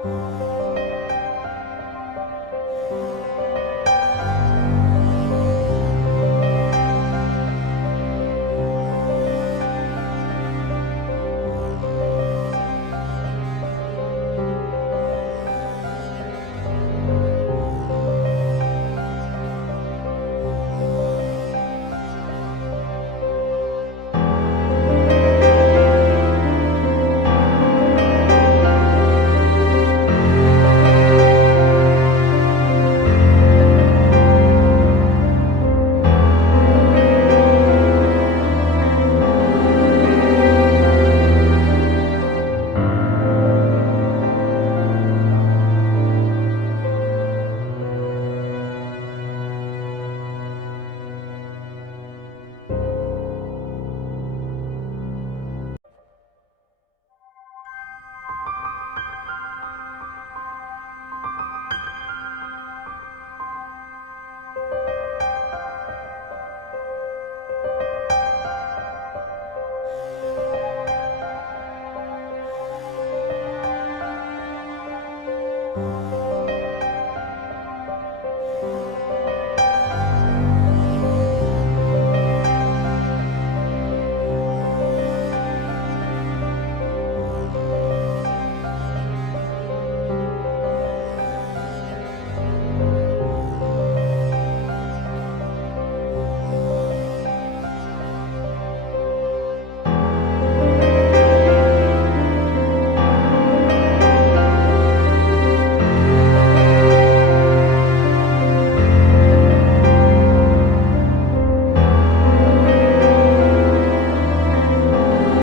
Thank you. Thank you.